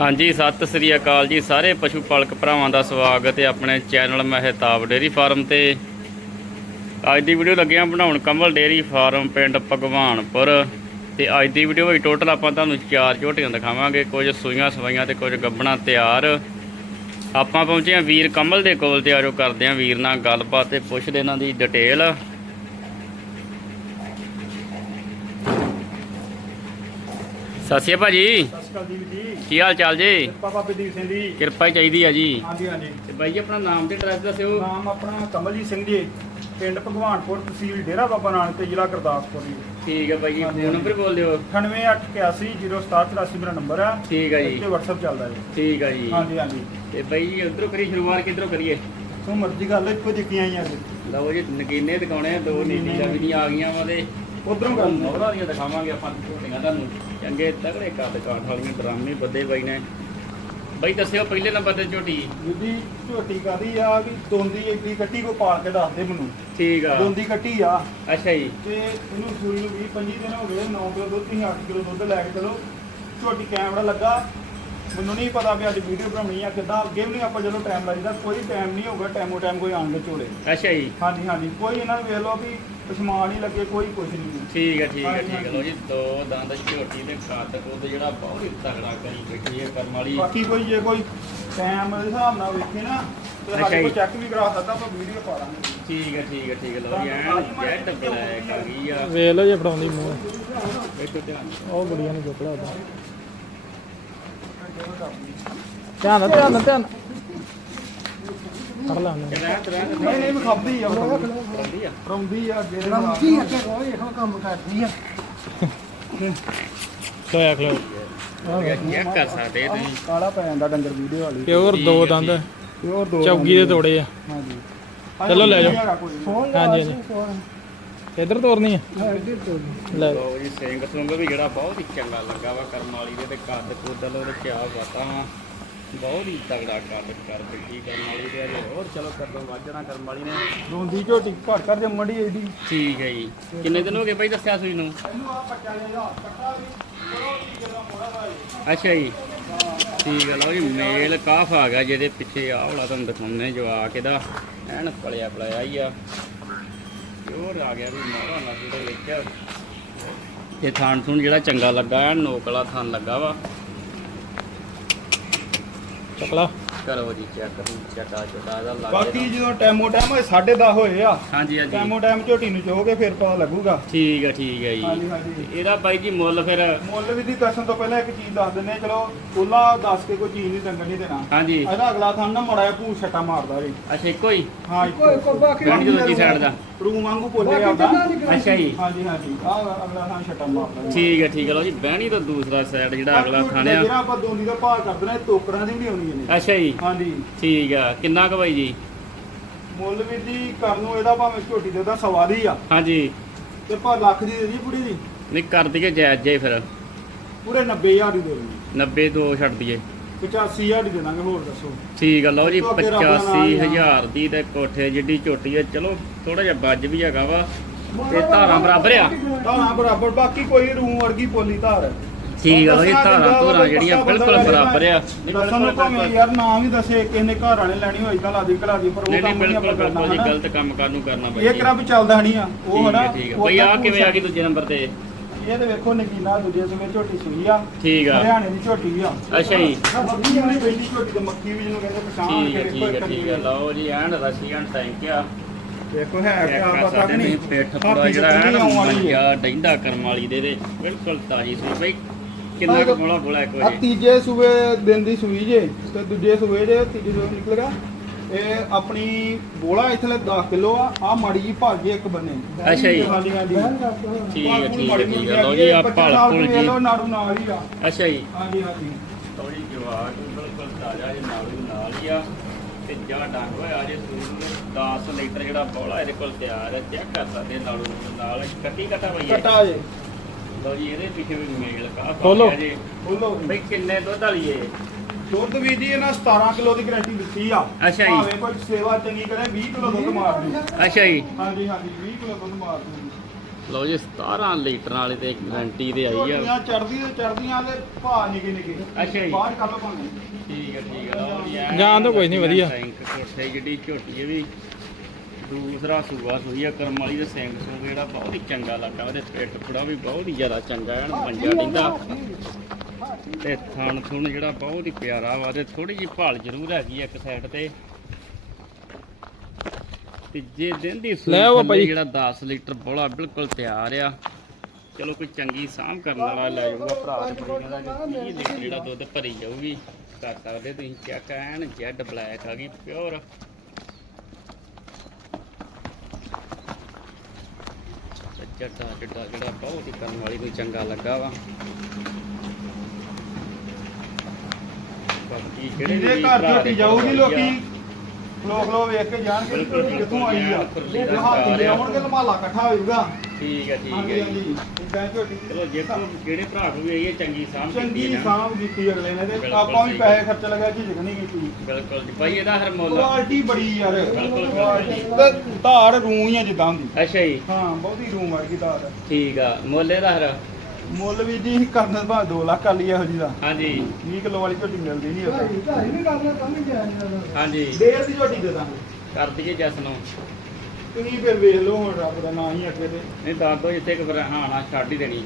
ਹਾਂਜੀ, ਸਤਿ ਸ੍ਰੀ ਅਕਾਲ ਜੀ ਸਾਰੇ ਪਸ਼ੂ ਪਾਲਕ ਭਰਾਵਾਂ ਦਾ ਸਵਾਗਤ ਹੈ ਆਪਣੇ ਚੈਨਲ ਮਹਿਤਾਬ ਡੇਰੀ ਫਾਰਮ ਤੇ। ਅੱਜ ਦੀ ਵੀਡੀਓ ਲੱਗਿਆ ਬਣਾਉਣ ਕਮਲ ਡੇਰੀ ਫਾਰਮ ਪਿੰਡ ਭਗਵਾਨਪੁਰ। ਤੇ ਅੱਜ ਦੀ ਵੀਡੀਓ ਵਿੱਚ ਟੋਟਲ ਆਪਾਂ ਤੁਹਾਨੂੰ ਚਾਰ ਝੋਟੀਆਂ ਦਿਖਾਵਾਂਗੇ, ਕੁਝ ਸੂਈਆਂ ਸਵਾਈਆਂ ਤੇ ਕੁਝ ਗੱਬਣਾ ਤਿਆਰ। ਆਪਾਂ ਪਹੁੰਚੇ ਹਾਂ ਵੀਰ ਕਮਲ ਦੇ ਕੋਲ ਤੇ ਆਜੋ ਕਰਦੇ ਹਾਂ ਵੀਰ ਨਾਲ ਗੱਲਬਾਤ ਤੇ ਪੁੱਛਦੇ ਇਹਨਾਂ ਦੀ ਡਿਟੇਲ ਸਤਿ ਸ਼੍ਰੀ ਅਕਾਲ ਭਾਜੀ। ਸਤਿ ਸ਼੍ਰੀ ਅਕਾਲ ਜੀ। ਕੀ ਹਾਲ ਚਾਲ ਜੀ? ਪਾਪਾ ਬਦੀਪ ਸਿੰਘ ਜੀ। ਕਿਰਪਾ ਹੀ ਚਾਹੀਦੀ ਆ ਜੀ। ਹਾਂਜੀ ਹਾਂਜੀ। ਤੇ ਬਾਈ ਜੀ ਆਪਣਾ ਨਾਮ ਤੇ ਐਡਰੈਸ ਦੱਸਿਓ। ਨਾਮ ਆਪਣਾ ਕਮਲਜੀਤ ਸਿੰਘ ਜੀ। ਪਿੰਡ ਭਗਵਾਨਪੁਰ ਤਹਿਸੀਲ ਡੇਰਾ ਬਾਬਾ ਨਾਨਕ ਤੇ ਜ਼ਿਲ੍ਹਾ ਗੁਰਦਾਸਪੁਰ ਜੀ। ਠੀਕ ਹੈ ਬਾਈ ਜੀ ਫੋਨ ਨੰਬਰ ਬੋਲ ਦਿਓ। 98810784 ਮੇਰਾ ਨੰਬਰ ਆ। ਠੀਕ ਹੈ ਜੀ। ਇੱਥੇ WhatsApp ਚੱਲਦਾ ਜੀ। ਠੀਕ ਹੈ ਜੀ। ਹਾਂਜੀ ਹਾਂਜੀ। ਤੇ ਬਾਈ ਜੀ ਉਧਰੋਂ ਕਰੀ ਸ਼ੁਰੂਆਤ ਕਿੱਧਰੋਂ ਕਰੀਏ? ਸੋ ਮਰਜ਼ੀ ਗੱਲ ਇੱਕੋ ਜਿਹੀਆਂ ਆਈਆਂ ਜੀ? ਲਓ ਜੀ ਨਗੀਨੇ ਦਿਖਾਉਣੇ ਦੋ ਨੀਤੀ ਦਾ ਵੀ ਨਹੀਂ ਆ ਗਈਆਂ ਵਾ ਤੇ ਉਧਰੋਂ ਗੱਲ ਦੀਆਂ ਦਿਖਾਵਾਂਗੇ ਆਪਾਂ ਝੋਟੀਆਂ ਤੁਹਾਨੂੰ। ਚੰਗੇ ਤਗੜੇ ਕੱਦ ਕਾਠ ਵਾਲੀਆਂ ਡਰਾਮੇ ਬੱਦੇ ਬਾਈ ਨੇ। ਬਾਈ ਦੱਸਿਓ ਪਹਿਲੇ ਨੰਬਰ ਤੇ ਝੋਟੀ। ਜੀ ਝੋਟੀ ਕਾਦੀ ਆ? ਵੀ ਦੋਂਦੀ ਇਕਲੀ ਕੱਟੀ ਕੋ ਪਾਲ ਕੇ ਦੱਸ ਦੇ ਮੈਨੂੰ। ਠੀਕ ਆ। ਦੋਂਦੀ ਕੱਟੀ ਆ। ਅੱਛਾ ਜੀ। ਤੇ ਇਹਨੂੰ ਸੂਈ ਨੂੰ 20 25 ਦਿਨ ਹੋ ਗਏ 9 ਕਿਲੋ ਦੁੱਧ ਤੁਸੀਂ 8 ਕਿਲੋ ਦੁੱਧ ਲੈ ਕੇ ਚਲੋ। ਝੋਟੀ ਕੈਮਰਾ ਲੱਗਾ। ਮੈਨੂੰ ਨਹੀਂ ਪਤਾ ਵੀ ਅੱਜ ਵੀਡੀਓ ਬਣਾਉਣੀ ਆ ਕਿੱਦਾਂ ਅੱਗੇ ਵੀ ਨਹੀਂ ਆਪਾਂ ਜਦੋਂ ਟਾਈਮ ਲੱਗਦਾ ਕੋਈ ਟਾਈਮ ਨਹੀਂ ਹੋਗਾ ਟਾਈਮੋ ਟਾਈਮ ਕੋਈ ਆਣ ਦੇ ਝੋਲੇ। ਅੱਛਾ ਜੀ। ਹਾਂਜੀ ਹਾਂਜੀ ਕੋਈ ਇਹਨਾਂ ਨੂੰ ਵੇਖ ਲਓ ਵੀ ਪਛਮਾਨ ਨਹੀਂ ਲੱਗੇ ਕੋਈ ਕੁਝ ਨਹੀਂ। ਠੀਕ ਹੈ ਠੀਕ ਹੈ ਠੀਕ ਹੈ ਲਓ ਜੀ ਦੋ ਦੰਦ ਝੋਟੀ ਦੇ ਕੱਦ ਕੁੱਦ ਜਿਹੜਾ ਬਹੁਤ ਹੀ ਤਗੜਾ ਕਰੀ ਬੈਠੀ ਹੈ ਕਰਮ ਵਾਲੀ। ਬਾਕੀ ਕੋਈ ਜੇ ਕੋਈ ਟਾਈਮ ਦੇ ਹਿਸਾਬ ਨਾਲ ਵੇਖੇ ਨਾ ਤੇ ਸਾਡੇ ਕੋਲ। ਚੈੱਕ ਵੀ ਕਰਾ ਸਕਦਾ ਆਪਾਂ ਵੀਡੀਓ ਪਾ ਦਾਂਗੇ। ਠੀਕ ਹੈ ਠੀਕ ਹੈ ਠੀਕ ਹੈ ਲਓ ਜੀ ਐਨ ਜੈਟ ਬਲੈਕ ਆ ਗਈ ਆ। ਵੇਖ ਲਓ ਜੇ ਫੜਾਉਂਦੀ ਮੂੰਹ। ਵੇਖੋ ਧਿਆਨ। ਉਹ ਬੜੀਆਂ ਨੂੰ ਚੁੱਕ ਲਿਆ ਧਿਆਨ ਨਾਲ ਧਿਆਨ ਨਾਲ ਧਿਆਨ ਨਾਲ। ਤੇ ਨਹੀਂ ਨਹੀਂ ਵਿਖਾਉਂਦੀ ਆ ਰਹਿੰਦੀ ਆ ਰੌਂਦੀ ਆ ਅੱਗੇ ਦੇ ਰਮਜੀ ਅੱਗੇ ਰੋਏ ਇਹੋ ਕੰਮ ਕਰਦੀ ਆ ਖਲੋਇਆ ਖਲੋ ਚੈੱਕ ਕਰ ਸਕਦੇ ਤੁਸੀਂ ਕਾਲਾ ਪੈ ਜਾਂਦਾ ਡੰਗਰ ਵੀਡੀਓ ਵਾਲੀ ਪਿਓਰ ਦੋ ਦੰਦ ਹੋਰ ਦੋ ਚੌਗੀ ਦੇ ਤੋੜੇ ਆ ਹਾਂਜੀ ਚਲੋ ਲੈ ਜਾਓ। ਕੋਈ ਹਾਂਜੀ, ਹਾਂਜੀ। ਇੱਧਰ ਤੋਰਨੀ ਆ। ਇੱਧਰ ਲੈ। ਲਓ ਜੀ ਸਿੰਘ ਸੁੰਗ ਵੀ ਜਿਹੜਾ ਬਹੁਤ ਹੀ ਚੰਗਾ ਲੱਗਾ ਵਾ ਕਰਮ ਵਾਲੀ ਦੇ ਤੇ ਕੱਦ ਕੁੱਦ ਲੋ ਤੇ ਕਿਆ ਬਾਤਾਂ ਵਾ। ਬਹੁਤ ਹੀ ਤਗੜਾ ਕੱਦ ਕਰ ਬੈਠੀ ਕਰਮ ਵਾਲੀ ਦੇ ਅਜੇ ਹੋਰ ਚਲੋ ਕਦੋਂ ਵਾਜਣਾ ਕਰਮ ਵਾਲੀ ਨੇ। ਰੋਂਦੀ ਝੋਟੀ ਘਰ ਘਰ ਜੰਮਣ ਦੀ ਏਡੀ। ਠੀਕ ਹੈ ਜੀ। ਕਿੰਨੇ ਦਿਨ ਹੋ ਗਏ ਭਾਈ ਦੱਸਿਆ ਸੂਈ ਨੂੰ? ਆ ਅੱਛਾ ਜੀ। ਠੀਕ ਹੈ ਲਓ ਜੀ ਮੇਲ ਕਾਫ ਆ ਗਿਆ ਜਿਹਦੇ ਪਿੱਛੇ ਆਹ ਵਾਲਾ ਤੁਹਾਨੂੰ ਦਿਖਾਉਂਦੇ ਜਵਾਕ ਇਹਦਾ ਐਨ ਪਲਿਆ ਪਲਿਆ ਹੀ ਆ। ਆ ਗਿਆ ਵੀ ਮਾਰਾ ਦੇ ਤੇ ਥਾਣ ਥੂਣ ਜਿਹੜਾ ਚੰਗਾ ਲੱਗਾ ਐਨ ਨੋਕ ਵਾਲਾ ਥਾਣ ਲੱਗਾ ਵਾ। ਚਕਲਾ। ਕਰੋ ਜੀ ਚੈੱਕ ਚੈੱਕ ਆ ਚੋਦਾ ਇਹਦਾ ਲੱਗ ਬਾਕੀ ਜਦੋਂ ਟੈਮੋ ਟਾਈਮ ਹੋਏ 10:30 ਹੋਏ ਆ। ਹਾਂਜੀ ਹਾਂਜੀ। ਟੈਮੋ ਟਾਈਮ ਝੋਟੀ ਨੂੰ ਚੋਗੇ ਫਿਰ ਪਤਾ ਲੱਗੂਗਾ। ਠੀਕ ਹੈ ਠੀਕ ਹੈ ਜੀ। ਹਾਂਜੀ ਹਾਂਜੀ। ਇਹਦਾ ਬਾਈ ਜੀ ਮੁੱਲ ਫਿਰ ਮੁੱਲ ਵੀ ਦੀ ਦੱਸਣ ਤੋਂ ਪਹਿਲਾਂ ਇੱਕ ਚੀਜ਼ ਦੱਸ ਦਿੰਦੇ ਆ, ਚਲੋ ਉਹਲਾ ਦੱਸ ਕੇ ਕੋਈ ਚੀਜ਼ ਨਹੀਂ ਡੰਗਰ ਨਹੀਂ ਦੇਣਾ। ਹਾਂਜੀ। ਇਹਦਾ ਅਗਲਾ ਥਾਂ ਨਾ ਮੜਾ ਭੂ ਛੱਟਾ ਮਾਰਦਾ ਜੀ ਅੱਛਾ ਇੱਕੋ ਹੀ? ਹਾਂ ਕੋਈ ਕੋ ਬਾਕੀ ਦੂਜੀ ਸਾਈਡ ਦਾ। ਰੂਮ ਵਾਂਗੂ ਬੋਲੇ ਦੀ ਗਾਰੰਟੀ ਅੱਛਾ ਜੀ। ਹਾਂਜੀ ਹਾਂਜੀ। ਆ ਅਗਲਾ ਥਾਂ ਛੱਟਾ ਮਾਰਦਾ ਠੀਕ ਹੈ ਠੀਕ ਹੈ। ਲਓ ਜੀ ਬਹਿਣੀ ਤੋਂ ਦੂਸਰਾ ਸਾਈਡ ਜਿਹੜਾ ਅਗਲਾ ਥਾਣਿਆ ਜਿਹੜਾ ਆਪਾਂ ਦੋਨੀ ਦਾ ਭਾਅ ਕਰਦੇ ਨੇ ਟੋਕਰਾਂ ਦੀ ਵੀ ਆਉਣੀ ਨੇ ਅੱਛਾ ਜੀ। ਹਾਂਜੀ। ਠੀਕ ਆ। ਕਿੰਨਾ ਕੁ ਬਾਈ ਜੀ? ਮੁੱਲ ਵੀ ਦੀ ਕਰਨ ਨੂੰ ਇਹਦਾ ਭਾਵੇਂ ਝੋਟੀ ਦੇ ਦਾ ਸਵਾ ਦੀ ਆ। ਹਾਂਜੀ। ਤੇ ਪਰ ਲੱਖ ਦੀ ਦੇ ਦੀ ਬੁੜੀ ਦੀ। ਨਹੀਂ ਕਰ ਦਈਏ ਜਾਇਜ਼ ਜੇ ਫਿਰ। ਪੂਰੇ 90000 ਦੀ ਦੇ ਦੇਣੀ 90 ਦੋ ਛੱਡ ਦਈਏ। 85000 ਦੀ ਦੇ ਦਾਂਗੇ ਹੋਰ ਦੱਸੋ। ਠੀਕ ਆ ਲਓ ਜੀ ਉਸ ਤੋਂ ਅੱਗੇ ਰੱਬ ਦਾ ਨਾਮ ਹੀ ਆ। 85000 ਦੀ ਤੇ ਕੋਠੇ ਜਿੱਡੀ ਝੋਟੀ ਹੈ ਚਲੋ ਥੋੜਾ ਜਿਹਾ ਵੱਜ ਵੀ ਹੈਗਾ ਵਾ ਤੇ ਧਾਰਾਂ ਬਰਾਬਰ ਆ। ਧਾਰਾਂ ਬਰਾਬਰ ਬਾਕੀ ਕੋਈ ਰੂਮ ਵਰਗੀ ਪੋਲੀ ਧਾਰ ਠੀਕ ਆ ਲਓ ਜੀ ਧਾਰਾਂ ਧੋਰਾਂ ਜਿਹੜੀਆਂ ਬਿਲਕੁਲ ਬਰਾਬਰ ਆ। ਦੱਸਣ ਨੂੰ ਭਾਵੇਂ ਯਾਰ ਨਾਂ ਵੀ ਦੱਸੇ ਕਿਸੇ ਨੇ ਘਰ ਵਾਲੇ ਲੈਣੀ ਹੋਈ ਤਾਂ ਲਾਦੀ ਘਲਾ ਦੀ ਪਰ ਉਹ ਕੰਮ ਨਹੀਂ ਬਿਲਕੁਲ ਆਪਾਂ ਬਿਲਕੁਲ ਜੀ ਕਰਨਾ ਗਲਤ ਕੰਮ ਕਰਨ ਨੂੰ ਕਰਨਾ ਬਾਈ ਇਹ ਵੀ ਚੱਲਦਾ ਨਹੀਂ ਆ ਉਹ ਠੀਕ ਹਨਾ? ਹੈ ਠੀਕ ਹੈ ਬਈ ਆ ਕਿਵੇਂ ਆ ਗਈ ਦੂਜੇ ਨੰਬਰ ਤੇ? ਇਹ ਤੇ ਵੇਖੋ ਨਗੀਨਾ ਦੂਜੇ ਸਵੇ ਝੋਟੀ ਸੂਈ ਆ। ਠੀਕ ਆ। ਹਰਿਆਣੇ ਦੀ ਝੋਟੀ ਆ। ਅੱਛਾ ਜੀ। ਮੱਖੀ ਵਾਲੀ ਪੈਂਦੀ ਝੋਟੀ ਤੇ ਮੱਖੀ ਵੀ ਜਿਹਨੂੰ ਕਹਿੰਦੇ ਪਛਾਣ ਠੀਕ ਹੈ ਠੀਕ ਹੈ ਠੀਕ ਹੈ ਲਓ ਜੀ ਐਨ ਰਸ਼ੀਅਨ ਟੈਂਕ ਆ। ਦੇਖੋ ਹੈ ਕਿ ਚੈੱਕ ਆ ਕਰ ਪਤਾ ਸਕਦੇ ਨਹੀਂ ਨੇ ਪਿੱਠ ਪੂਰਾ ਜਿਹੜਾ ਹੈ ਨਾ ਮੰਜਾ ਡੈਂਦਾ ਕਰਮ ਵਾਲੀ ਦੇ ਦੇ ਬਿਲਕੁਲ ਤਾਜੀ ਸੀ ਬਈ ਕਿੰਨਾ ਕੁ ਬੋਲਾ ਬੋਲਾ ਇੱਕ ਆ ਵਾਰੀ। ਤੀਜੇ ਸੂਬੇ ਦਿਨ ਦੀ ਸੂਈ ਜੇ ਤੇ ਦੂਜੇ ਸੂਬੇ ਜੇ ਤੀਜੇ ਸੂਬੇ ਨਿਕਲ ਗਿਆ। ਇਹ ਆਪਣੀ ਬੋਲਾ ਇੱਥੇ 10 ਕਿਲੋ ਆ ਆ ਮਾੜੀ ਜੀ ਭਰ ਗਈ ਇੱਕ ਬੰਨੇ। ਅੱਛਾ ਜੀ। ਹਾਂਜੀ ਹਾਂਜੀ ਠੀਕ ਹੈ ਠੀਕ ਹੈ ਠੀਕ ਹੈ। ਲਓ ਜੀ ਆ ਭਲ ਭੁਲ ਜੀ। ਲੋ ਨਾੜੂ ਨਾਲ ਹੀ ਆ। ਅੱਛਾ ਜੀ। ਹਾਂਜੀ ਹਾਂਜੀ। ਜੀ ਜਵਾਕ ਬਿਲਕੁਲ ਤਾਜ਼ਾ ਜੀ ਨਾਲ ਦੀ ਨਾਲ ਹੀ ਆ। ਤੇ ਜਾ ਡੰਗ ਹੋਇਆ ਜੇ ਸੂਰ 10 ਲੀਟਰ ਜਿਹੜਾ ਬੋਲਾ ਇਹਦੇ ਕੋਲ ਤਿਆਰ ਹੈ ਚੈੱਕ ਕਰ ਸਕਦੇ ਨਾਲੋਂ ਨਾਲ। ਕੱਟੀ ਕਟਾ ਬਈ ਇਹ। ਕਟਾ ਜੇ। ਲਓ ਜੀ ਇਹਦੇ ਪਿੱਛੇ ਵੀ ਮੇਲ ਕਾ ਖੋਲੋ। ਜੀ। ਬੋਲੋ ਬਈ ਕਿੰਨੇ ਦੁੱਧ ਵਾਲੀ ਏ? ਦੁੱਧ ਵੀ ਜੀ ਇਹਨਾਂ 17 ਕਿਲੋ ਦੀ ਗਾਰੰਟੀ ਦਿੱਤੀ ਆ। ਅੱਛਾ ਜੀ। ਭਾਵੇਂ ਕੋਈ ਸੇਵਾ ਚੰਗੀ ਕਰੇ 20 ਕਿਲੋ ਦੁੱਧ ਮਾਰ ਦੂ ਅੱਛਾ ਜੀ। ਹਾਂਜੀ ਹਾਂਜੀ 20 ਕਿਲੋ ਦੁੱਧ ਮਾਰ ਦੂ ਲਓ ਜੀ 17 ਲੀਟਰ ਵਾਲੇ ਤੇ ਗਾਰੰਟੀ ਤੇ ਆਈ ਆ। ਝੋਟੀਆਂ ਚੜਦੀ ਤੇ ਚੜਦੀਆਂ ਤੇ ਭਾ ਨਿੱਕੇ ਨਿੱਕੇ। ਅੱਛਾ ਜੀ। ਬਾਹਰ ਕੱਢ ਪਾਉਂਦੇ ਠੀਕ ਹੈ ਠੀਕ ਹੈ ਲਓ ਜੀ ਐਨ ਜਾਣ ਦਿਓ ਕੋਈ ਨੀ, ਵਧੀਆ। ਟੈਂਕ ਕੋਠੇ ਜਿਹੜੀ ਝੋਟੀ ਇਹ ਵੀ ਦੂਸਰਾ ਸੂਆ ਸੂਈ ਆ ਕਰਮ ਵਾਲੀ ਦੇ ਸਿੰਘ ਸੂ ਜਿਹੜਾ ਬਹੁਤ ਹੀ ਚੰਗਾ ਲੱਗਾ। ਉਹਦੇ ਪੇਟ ਫੜਾ ਵੀ ਬਹੁਤ ਹੀ ਜ਼ਿਆਦਾ ਚੰਗਾ ਐਨ ਮੰਜਾ ਦਿੰਦਾ ਤੇ ਥਣ ਥੁਣ ਜਿਹੜਾ ਬਹੁਤ ਹੀ ਪਿਆਰਾ ਵਾ ਤੇ ਥੋੜੀ ਜਿਹੀ ਭਾਲ ਜ਼ਰੂਰ ਹੈਗੀ ਇੱਕ ਸਾਈਡ ਤੇ। ਤੀਜੇ ਦਿਨ ਦੀ ਸੂਈ ਜੀ। ਜਿਹੜਾ 10 ਲੀਟਰ ਬੋਲਾ ਬਿਲਕੁਲ ਤਿਆਰ ਆ ਚਲੋ ਕੋਈ ਚੰਗੀ ਸਾਂਭ ਕਰਨ ਵਾਲਾ ਲੈ ਜਾਊਗਾ ਭਰਾ ਤੇ ਬੜੀ ਕਹਿੰਦਾ ਕਿ 30 ਲੀਟਰ ਜਿਹੜਾ ਦੁੱਧ ਭਰੀ ਜਾਊਗੀ ਕਰ ਸਕਦੇ ਤੁਸੀਂ ਚੈੱਕ ਐਨ ਜੈਡ ਬਲੈਕ ਆ ਗਈ ਪਿਓਰ ਚੱਟਾ ਚੱਟਾ ਜਿਹੜਾ ਬਹੁਤ ਹੀ ਕਰਨ ਵਾਲੀ ਨੂੰ ਚੰਗਾ ਲੱਗਾ ਵਾ। ਬਾਕੀ ਜਿਹੜੇ ਜਿਹਦੇ ਵੀ ਘਰ ਭਰਾ ਝੋਟੀ ਦੇ ਜਾਊਗੀ ਕੋਲ ਲੋਕੀ? ਆਈ ਲੋਕ ਲੋ ਵੇਖ ਕੇ ਜਾਣਗੇ ਵੀ ਬਿਲਕੁਲ, ਝੋਟੀ ਕਿੱਥੋਂ ਆਈ ਆ। ਬਿਲਕੁਲ, ਜੇ ਹੱਥ ਦੇ ਆਉਣਗੇ ਲਮਾਲਾ ਇਕੱਠਾ ਹੋਊਗਾ। ਆ। ਠੀਕ ਹੈ ਠੀਕ ਹਾਂਜੀ ਹੈ ਹਾਂਜੀ। ਜੀ। ਇਦਾਂ ਝੋਟੀ ਦੀ ਚਲੋ ਜੇ ਕੋਈ ਜਿਹੜੇ ਭਰਾ ਕੋ ਵੀ ਆਈ ਹੈ ਚੰਗੀ ਕੀਤੀ ਚੰਗੀ ਹੈ ਨਾ। ਸਾਂਭ ਕੀਤੀ ਅਗਲੇ ਨੇ ਤੇ ਬਿਲਕੁਲ ਆਪਾਂ ਵੀ ਸਹੀ ਪੈਸੇ ਖਰਚ ਲਗਾ ਝਿਜਕ ਨਹੀਂ ਕੀਤੀ। ਬਿਲਕੁਲ ਜੀ। ਭਾਈ ਇਹਦਾ ਹਰ ਮੁੱਲ ਕੁਆਲਿਟੀ ਬੜੀ ਯਾਰ। ਬਿਲਕੁਲ, ਕੁਆਲਿਟੀ। ਤੇ ਧਾਰ ਰੂੰ ਹੀ ਆ ਜਿੱਦਾਂ ਹੁੰਦੀ। ਅੱਛਾ ਜੀ। ਹਾਂ ਬਹੁਤੀ ਰੂੰ ਵਰਗੀ ਧਾਰ ਠੀਕ ਆ। ਮੁੱਲ ਇਹਦਾ ਹਰ ਮੁੱਲ ਵੀ ਜੀ ਕਰਨ ਭਾਵੇਂ 2 ਲੱਖ ਕਰ ਲਈ ਇਹੋ ਜੀ ਦਾ। ਹਾਂਜੀ। 20 ਕਿਲੋ ਵਾਲੀ ਝੋਟੀ ਮਿਲਦੀ ਨਹੀਂ ਉਹਦਾ ਢਾਈ ਢਾਈ ਵੀ ਕਰਨਾ ਤਾਂ ਵੀ ਜਾਇਆ ਹਾਂਜੀ। ਡੇਢ ਦੀ ਝੋਟੀ ਦੇ ਦਾਂਗੇ। ਕਰ ਦਈਏ ਜਸ ਨੂੰ। ਤੁਸੀਂ ਫਿਰ ਵੇਖ ਲਓ ਹੁਣ ਰੱਬ ਦਾ ਨਾਂ ਹੀ ਅੱਗੇ ਤੇ। ਨਹੀਂ ਦੱਸ ਦੋ ਜਿੱਥੇ ਕਿ ਫਿਰ ਹਾਂ ਨਾ ਛੱਡ ਹੀ ਦੇਣੀ।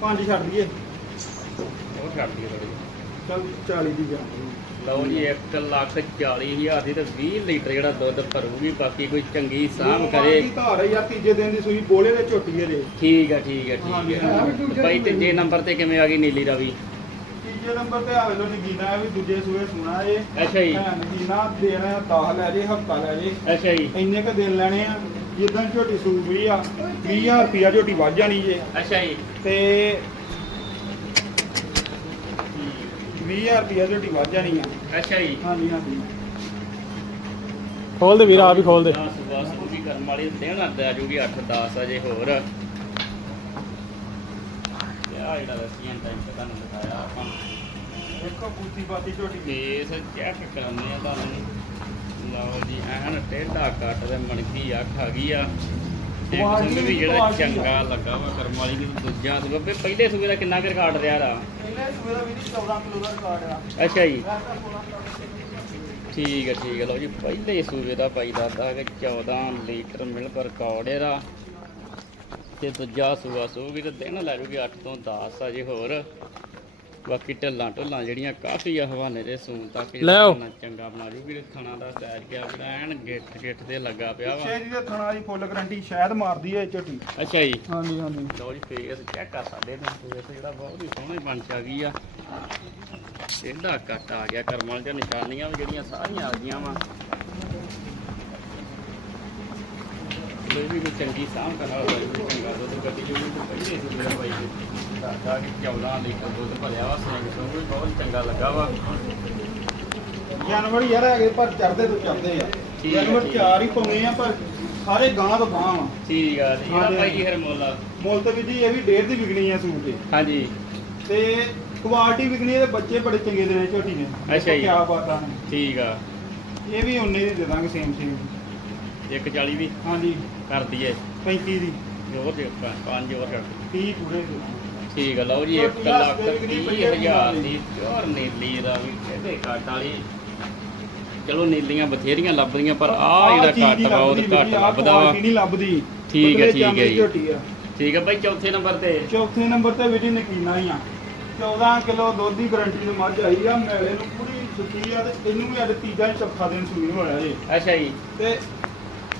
ਪੰਜ ਛੱਡ ਦਈਏ। ਉਹ ਛੱਡ ਦਈਏ ਥੋੜੀ ਚੱਲ 40 ਦੀ ਜਾਨ ਲਓ ਜੀ 1 ਲੱਖ 40 ਹਜ਼ਾਰ ਦੀ ਤੇ 20 ਲੀਟਰ ਜਿਹੜਾ ਦੁੱਧ ਭਰੂਗੀ ਬਾਕੀ ਕੋਈ ਚੰਗੀ ਸਾਂਭ ਕਰੇ। ਧਾਰ ਆ ਤੀਜੇ ਦਿਨ ਦੀ ਸੂਈ ਬੋਲੇ ਦੇ ਝੋਟੀ ਇਹਦੇ। ਠੀਕ ਆ ਠੀਕ ਆ ਠੀਕ ਆ ਹਾਂਜੀ। ਭਾਈ ਤੀਜੇ ਨੰਬਰ ਤੇ ਕਿਵੇਂ ਆ ਗਈ ਨੀਲੀ ਰਾਵੀ? ਤੀਜੇ ਨੰਬਰ ਤੇ ਆਵੇ ਲੋ ਨਗੀਨਾ ਇਹ ਵੀ ਦੂਜੇ ਸੂਏ ਸੁਣਾ ਏ ਅੱਛਾ ਜੀ। ਹਾਂ ਨਗੀਨਾ ਦੇਣਾ 10 ਲੈ ਜੇ ਹਫਤਾ ਲੈ ਜੇ। ਅੱਛਾ ਜੀ। ਇੰਨੇ ਕ ਦਿਨ ਲੈਣੇ ਆ ਜਿੱਦਾਂ ਝੋਟੀ ਸੂਈ ਆ 20000 ਰੁਪਿਆ ਝੋਟੀ ਵੱਧ ਜਾਣੀ ਜੇ। ਅੱਛਾ ਜੀ। ਤੇ 20000 ਰੁਪਿਆ ਝੋਟੀ ਵੱਧ ਜਾਣੀ ਆ। ਅੱਛਾ ਜੀ। ਹਾਂਜੀ ਹਾਂਜੀ। ਖੋਲ ਦੇ ਵੀਰ ਆਪ ਹੀ ਖੋਲ ਦੇ। ਦਸ ਬਸ ਉਹ ਵੀ ਕਰਮ ਵਾਲੀ ਦੇਣ ਆ ਜੂਗੀ 8 10 ਅਜੇ ਹੋਰ। ਆ ਜਿਹੜਾ ਰਸੀਆਂ ਟਾਈਮ ਤੇ ਤੁਹਾਨੂੰ ਦਿਖਾਇਆ ਆਪਾਂ। ਦੇਖੋ ਬੂਤੀ ਬਾਤੀ ਝੋਟੀ। ਫੇਸ ਚੈੱਕ ਕਰਨੇ ਆ ਤੁਹਾਨੂੰ? ਲਓ ਜੀ ਐਨ ਟੇਢਾ ਕੱਟ ਤੇ ਮਣਕੀ ਅੱਖ ਆ ਗਈ ਆ। ਤੇ ਕੁਆਲਿਟੀ ਕਿਸਮ ਵੀ ਜਿਹੜਾ ਕੁਆਲਿਟੀ ਆ। ਚੰਗਾ ਲੱਗਾ ਵਾ ਕਰਮ ਵਾਲੀ ਨੂੰ ਦੂਜਾ ਸੂਆ ਵੀ ਪਹਿਲੇ ਸੂਏ ਦਾ ਕਿੰਨਾ ਕੁ ਰਿਕਾਰਡ ਰਿਹਾ ਦਾ ਪਹਿਲੇ ਸੂਏ ਦਾ ਵੀ 14 ਕਿਲੋ ਦਾ ਰਿਕਾਰਡ ਆ। ਅੱਛਾ ਜੀ। ਐਸਾ 16 ਕਿਲੋ ਠੀਕ ਹੈ ਠੀਕ ਹੈ ਲਓ ਜੀ ਪਹਿਲੇ ਸੂਬੇ ਦਾ ਭਾਈ ਦਾਦਾ ਕਿ 14 ਲੀਟਰ ਮਿਲਕ ਰਿਕਾਰਡ ਇਹਦਾ। ਤੇ ਦੂਜਾ ਸੂਆ ਸੂਗੀ ਤੇ ਦਿਨ ਲੈ ਜੂਗੀ 8 ਤੋਂ 10 ਅਜੇ ਹੋਰ। ਬਾਕੀ ਢੱਲਾਂ ਢੁੱਲਾਂ ਜਿਹੜੀਆਂ ਕਾਫੀ ਆ ਹਵਾਨੇ ਦੇ ਸੂਨ ਤੱਕ। ਖਾਣਾ ਚੰਗਾ ਬਣਾ ਜੂਗੀ ਤੇ ਥਣਾ ਦਾ ਸਾਈਜ਼ ਗਿਆ ਬੜਾ ਐਨ ਗਿੱਠ ਗਿੱਠ ਤੇ ਲੱਗਾ ਪਿਆ ਵਾ। ਪਿੱਛੇ ਜੀ ਦੇ ਥਣਾ ਦੀ ਫੁੱਲ ਗਰੰਟੀ ਸ਼ਾਇਦ ਮਾਰਦੀ ਹੈ ਝੋਟੀ। ਅੱਛਾ ਜੀ। ਹਾਂਜੀ ਹਾਂਜੀ। ਲਓ ਜੀ ਫੇਸ ਚੈੱਕ ਕਰ ਸਕਦੇ ਤੁਸੀਂ ਫੇਸ ਜਿਹੜਾ ਬਹੁਤ ਹੀ ਸੋਹਣੀ ਬਣ ਚ ਆ ਗਈ ਆ। ਇਹਦਾ ਕੱਟ ਆ ਗਿਆ ਕਰਮਾਂ ਦੀਆਂ ਨਿਸ਼ਾਨੀਆਂ ਵੀ ਜਿਹੜੀਆਂ ਸਾਰੀਆਂ ਆ ਗਈਆਂ ਵਾ। ਇਹ ਵੀ ਕੋਈ ਚੰਗੀ ਸਾਂਭ ਕਰਾ ਹੋਇਆ ਕੋਈ ਚੰਗਾ ਦੁੱਧ ਗੱਡੀ ਜੋ ਵੀ ਪਹਿਲੇ ਸੀ ਮੇਰਾ ਭਾਈ ਦਾਦਾ ਕਿ 14 ਲੀਟਰ ਦੁੱਧ ਭਰਿਆ ਵਾ ਸਿੰਘ ਤੋਂ ਵੀ ਬਹੁਤ ਚੰਗਾ ਲੱਗਾ ਵਾ। ਜਾਨਵਰ ਯਾਰ ਹੈਗੇ ਪਰ ਚੜਦੇ ਤੋਂ ਚੜਦੇ ਆ। ਜਾਨਵਰ। ਚਾਰ ਹੀ ਪਾਉਣੇ ਆ ਪਰ ਸਾਰੇ ਗਾਂ ਤੋਂ ਗਾਂ ਠੀਕ ਆ ਜੀ ਇਹਦਾ। ਭਾਈ ਹਰ ਮੁੱਲ ਮੁੱਲ ਤੇ ਵੀ ਜੀ ਇਹ ਵੀ ਡੇਢ ਦੀ ਵਿਕਣੀ ਆ ਸੂਟ ਤੇ ਹਾਂਜੀ। ਤੇ ਕੁਆਲਿਟੀ ਵਿਕਣੀ ਇਹਦੇ ਬੱਚੇ ਬੜੇ ਚੰਗੇ ਦੇ ਨੇ ਝੋਟੀ ਨੇ ਅੱਛਾ ਜੀ। ਕੀ ਬਾਤਾਂ ਨੇ ਠੀਕ ਆ। ਇਹ ਵੀ ਉਨੇ ਦੀ ਦੇ ਦਾਂਗੇ ਸੇਮ ਸੇਮ 140 ਵੀ। ਹਾਂਜੀ। ਕਰ ਦਈਏ 35 ਦੀ। ਹੋਰ ਦੇ ਪੰਜ ਹੋਰ ਕਰ 30 ਪੂਰੇ ਦੇ। ਠੀਕ ਹੈ ਲਓ ਜੀ 1 ਰੁਪਈਆ ਲੱਖ ਦੇ ਵੀ ਨਹੀਂ 30 ਹਜ਼ਾਰ ਪਈਏ ਦੀ ਪਿਓਰ ਨੀਲੀ ਦਾ ਵੀ ਇਹਦੇ ਕੱਟ ਵਾਲੀ। ਚਲੋ ਨੀਲੀਆਂ ਬਥੇਰੀਆਂ ਲੱਭਦੀਆਂ ਪਰ ਆ ਆਹ ਜਿਹੜਾ ਨਹੀਂ ਵਾ ਉਹ ਘੱਟ ਲੱਭਦਾ ਵਾ। ਨਹੀਂ ਲੱਭਦੀ। ਠੀਕ ਹੈ, ਠੀਕ ਹੈ ਦੀ ਜੀ। ਆ। ਠੀਕ ਹੈ ਭਾਈ ਚੌਥੇ ਨੰਬਰ ਤੇ। ਚੌਥੇ ਨੰਬਰ ਤੇ ਵੀਡੀ ਨਕੀਨਾ ਹੀ ਆ। 14 ਕਿਲੋ ਦੁੱਧ ਦੀ ਗਾਰੰਟੀ ਨੂੰ ਮੱਝ ਆਈ ਆ ਮੈਲੇ ਨੂੰ ਪੂਰੀ ਸੁੱਕੀ ਆ ਤੇ ਇਹਨੂੰ ਵੀ ਅੱਜ ਤੀਜਾ ਚੌਥਾ ਦਿਨ ਸੂਈ ਹੋਇਆ ਜੇ। ਅੱਛਾ ਜੀ। ਤੇ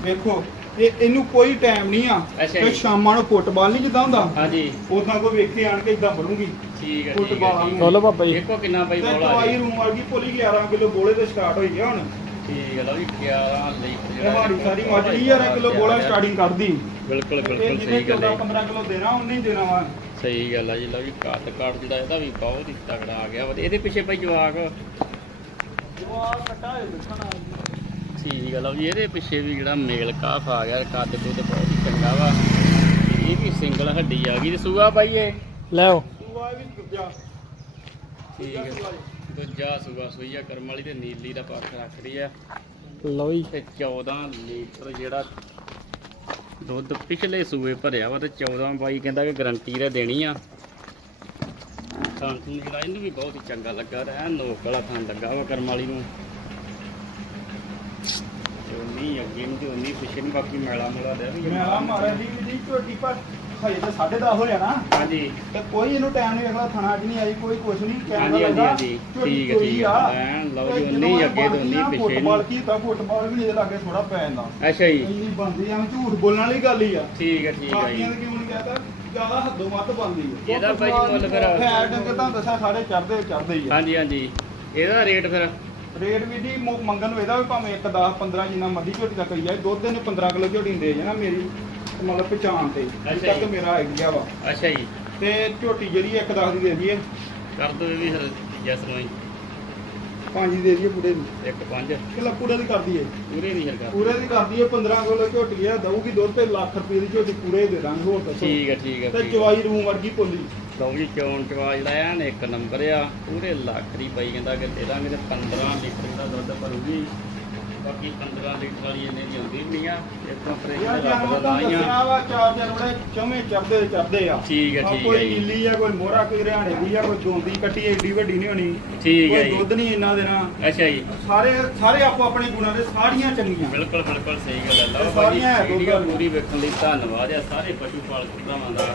ਵੇਖੋ ਇਹ ਇਹਨੂੰ ਕੋਈ ਟਾਈਮ ਨਹੀਂ ਆ। ਅੱਛਾ ਤੇ। ਸ਼ਾਮਾਂ ਨੂੰ ਫੁੱਟਬਾਲ ਨਹੀਂ ਜਿੱਦਾਂ ਹੁੰਦਾ? ਹਾਂਜੀ। ਉਦਾਂ ਕੋਈ ਵੇਖੇ ਆਣ ਕੇ ਇਦਾਂ ਬਣੂਗੀ ਠੀਕ ਹੈ ਠੀਕ ਫੁੱਟਬਾਲ ਹੈ ਠੀਕ ਹੈ। ਖੋਲੋ ਬਾਬਾ ਜੀ। ਦੇਖੋ ਕਿੰਨਾ ਤੇ ਬੋਲਾ ਦਵਾਈ ਰੂਮ ਵਰਗੀ ਭੁੱਲੀ 11 ਕਿਲੋ ਬੋਲੇ ਤੇ ਸਟਾਰਟ ਹੋਈ ਆ ਹੁਣ। ਠੀਕ ਹੈ ਲਓ ਜੀ 11 ਲੀਟਰ ਇਹ ਮਾੜੀ ਸਾਰੀ ਮੱਝ 20000 ਕਿਲੋ ਬੋਲਾ ਸਟਾਰਟਿੰਗ ਕਰਦੀ। ਬਿਲਕੁਲ ਬਿਲਕੁਲ ਸਹੀ ਗੱਲ 14 ਹੈ। 15 ਕਿਲੋ ਦੇਣਾ ਉਹਨੇ ਹੀ ਦੇਣਾ ਵਾ। ਸਹੀ ਗੱਲ ਹੈ ਜੀ ਲਓ ਜੀ ਕੱਟ ਕੱਟ ਜਿਹੜਾ ਇਹਦਾ ਵੀ ਬਹੁਤ ਹੀ ਤਗੜਾ ਆ ਗਿਆ ਵਾ। ਤੇ ਇਹਦੇ ਪਿੱਛੇ ਭਾਈ ਜਵਾਕ। ਜਵਾਰ ਕੱਟਾ ਦੇਖਣਾ ਠੀਕ ਆ ਲਓ ਜੀ ਇਹਦੇ ਪਿੱਛੇ ਵੀ ਜਿਹੜਾ ਮੇਲ ਕਾਫ ਆ ਗਿਆ ਕੱਦ ਕੁੱਦ ਬਹੁਤ ਹੀ ਚੰਗਾ ਵਾ। ਇਹ ਵੀ ਸਿੰਗਲ ਹੱਡੀ ਆ ਗਈ ਤੇ ਸੂਆ ਪਾਈਏ। ਲੈ ਆਓ ਤੂੰ ਆ ਵੀ ਦੂਜਾ। ਠੀਕ ਹੈ ਦੂਜਾ ਸੂਆ। ਸੂਈਆ ਕਰਮ ਵਾਲੀ ਤੇ ਨੀਲੀ ਦਾ ਪੱਖ ਰੱਖ ਰਹੀ ਆ। ਲਓ ਜੀ। ਤੇ 14 ਲੀਟਰ ਜਿਹੜਾ ਦੁੱਧ ਪਿਛਲੇ ਸੂਏ ਭਰਿਆ ਵਾ ਤੇ 14 ਬਾਈ ਕਹਿੰਦਾ ਕਿ ਗਰੰਟੀ ਦਾ ਦੇਣੀ ਆ। ਥਾਂ ਥੂੰ ਜਿਹੜਾ ਇਹਨੂੰ ਵੀ ਬਹੁਤ ਹੀ ਚੰਗਾ ਲੱਗਾ ਰਿਹਾ ਨੋਕ ਵਾਲਾ ਥਾਂ ਲੱਗਾ ਵਾ ਕਰਮ ਵਾਲੀ ਨੂੰ। ਉਨੀ ਅੱਗੇ ਨੂੰ ਤੇ ਉਨੀ ਪਿੱਛੇ ਨੂੰ ਬਾਕੀ ਮੈਲਾ ਮੁਲਾ ਦੇ ਵੀ ਮੇਰਾ ਮਾਰਿਆ ਦੀ ਵੀ ਦੀ ਝੋਟੀ ਪਰ ਹਜੇ ਤਾਂ 10:30 ਹੋ ਜਾਣਾ। ਹਾਂਜੀ। ਤੇ ਕੋਈ ਇਹਨੂੰ ਟਾਈਮ ਨਹੀਂ ਵੇਖਦਾ ਥਣਾ 'ਚ ਨਹੀਂ ਆਈ ਕੋਈ ਕੁਛ ਨਹੀਂ ਹਾਂਜੀ, ਹਾਂਜੀ, ਹਾਂਜੀ। ਠੀਕ ਹੈ, ਠੀਕ ਹੈ। ਐਨ ਲਓ ਜੀ, ਉਨੀ ਅੱਗੇ ਤੇ ਉਨੀ ਪਿੱਛੇ ਨੂੰ। ਫੁੱਟਬਾਲ ਕੀ ਤਾਂ ਫੁੱਟਬਾਲ ਵੀ ਇਹਦੇ ਲਾਗੇ ਥੋੜਾ ਪੈ ਜਾਂਦਾ। ਅੱਛਾ ਜੀ। ਇੰਨੀ ਬੰਦੀ ਐਵੇਂ ਝੂਠ ਬੋਲਣ ਵਾਲੀ ਗੱਲ ਹੀ ਆ। ਠੀਕ ਹੈ ਠੀਕ ਹੈ ਬਾਕੀਆਂ ਜੀ ਦੇ ਕਿਉਂ ਨਹੀਂ ਕਹਤਾ ਜ਼ਿਆਦਾ ਹੱਦੋਂ ਵੱਧ ਬੰਦੀ ਹੈ ਇਹਦਾ ਭਾਈ ਮੁੱਲ ਫਿਰ- ਹੈ ਡੰਗੇ ਤਾਂ ਦੱਸਿਆ ਸਾਰੇ ਚੜਦੇ ਚੜਦੇ ਹੀ ਆ। ਹਾਂਜੀ ਹਾਂਜੀ। ਇਹਦਾ ਰੇਟ ਫਿਰ? ਰੇਟ ਵੀ ਦੀ ਮੁ- ਮੰਗਣ ਨੂੰ ਇਹਦਾ ਵੀ ਭਾਵੇਂ 1 10 15 ਜਿੰਨਾ ਮੱਦੀ ਝੋਟੀ ਦਾ ਕਰੀ ਜਾਏ ਦੁੱਧ ਇਹਨੂੰ 15 ਕਿਲੋ ਝੋਟੀ ਦੇ ਜਾਣਾ ਮੇਰੀ ਮਤਲਬ ਪਛਾਣ ਤੇ। ਅੱਛਾ ਜੀ। ਤੱਕ ਮੇਰਾ ਆਈਡੀਆ ਵਾ। ਅੱਛਾ ਜੀ। ਤੇ ਝੋਟੀ ਜਿਹੜੀ 1 10 ਦੀ ਦੇ ਦਈਏ। ਕਰ ਦੋ ਇਹ ਵੀ ਫਿਰ ਜੈਸ ਨੂੰ ਹੀ। ਪੰਜ ਦੀ ਦੇ ਦਈਏ ਪੂਰੇ ਦੀ। ਇੱਕ ਪੰਜ। ਕਿਲਾ ਪੂਰੇ ਦੀ ਕਰ ਦਈਏ। ਪੂਰੇ ਨਹੀਂ ਫਿਰ ਕਰ ਪੂਰੇ ਦੀ ਕਰ ਦਈਏ 15 ਕਿਲੋ ਝੋਟੀ ਆ ਦਊਗੀ ਦੁੱਧ ਤੇ ਲੱਖ ਰੁਪਏ ਦੀ ਝੋਟੀ ਪੂਰੇ ਦੇ ਦਾਂਗੇ ਹੋਰ ਦੱਸੋ। ਠੀਕ ਹੈ ਠੀਕ ਹੈ ਤੇ ਠੀਕ ਹੈ। ਰੂਮ ਵਰਗੀ ਪੁੱਲੀ ਲਓ ਜੀ ਚੌਣ ਚਵਾ ਜਿਹੜਾ ਐਨ ਇੱਕ ਨੰਬਰ ਆ ਪੂਰੇ ਲੱਖ ਦੀ ਪਈ ਕਹਿੰਦਾ ਕਿ ਦੇ ਦਾਂਗੇ ਤੇ 15 ਲੀਟਰ ਦਾ ਦੁੱਧ ਭਰੂਗੀ। ਬਾਕੀ 15 ਲੀਟਰ ਵਾਲੀ ਇਹਨੇ ਦੀ ਹੁੰਦੀ ਨਹੀਂ ਆ ਇੱਕ ਯਾਰ ਆਪਰੇਸ਼ਨ ਰੱਬ ਦਾ ਤਾਂ ਵਾ ਚਾਰ ਜਨਵਰੇ ਚੌਵੇਂ ਚੜਦੇ ਚੜਦੇ ਆ। ਠੀਕ ਹੈ ਠੀਕ ਹੈ ਕੋਈ ਨੀਲੀ ਆ ਕੋਈ ਮੋਹਰਾ ਕੋਈ ਹਰਿਆਣੇ ਦੀ ਆ ਕੋਈ ਦੋਂਦੀ ਕੱਟੀ ਏਡੀ ਵੱਡੀ ਨਹੀਂ ਹੋਣੀ। ਠੀਕ ਹੈ ਜੀ। ਦੁੱਧ ਨਹੀਂ ਇੰਨਾ ਦੇਣਾ ਅੱਛਾ ਜੀ। ਸਾਰੇ ਸਾਰੇ ਆਪੋ ਆਪਣੇ ਗੁਣਾਂ ਦੇ ਸਾਰੀਆਂ ਚੰਗੀਆਂ। ਬਿਲਕੁਲ ਬਿਲਕੁਲ ਸਹੀ ਗੱਲ ਹੈ। ਲਓ ਹੈ ਵੀਡੀਓ ਪੂਰੀ ਵੇਖਣ ਲਈ ਧੰਨਵਾਦ ਆ ਸਾਰੇ ਪਸ਼ੂ ਪਾਲਕ ਭਰਾਵਾਂ ਦਾ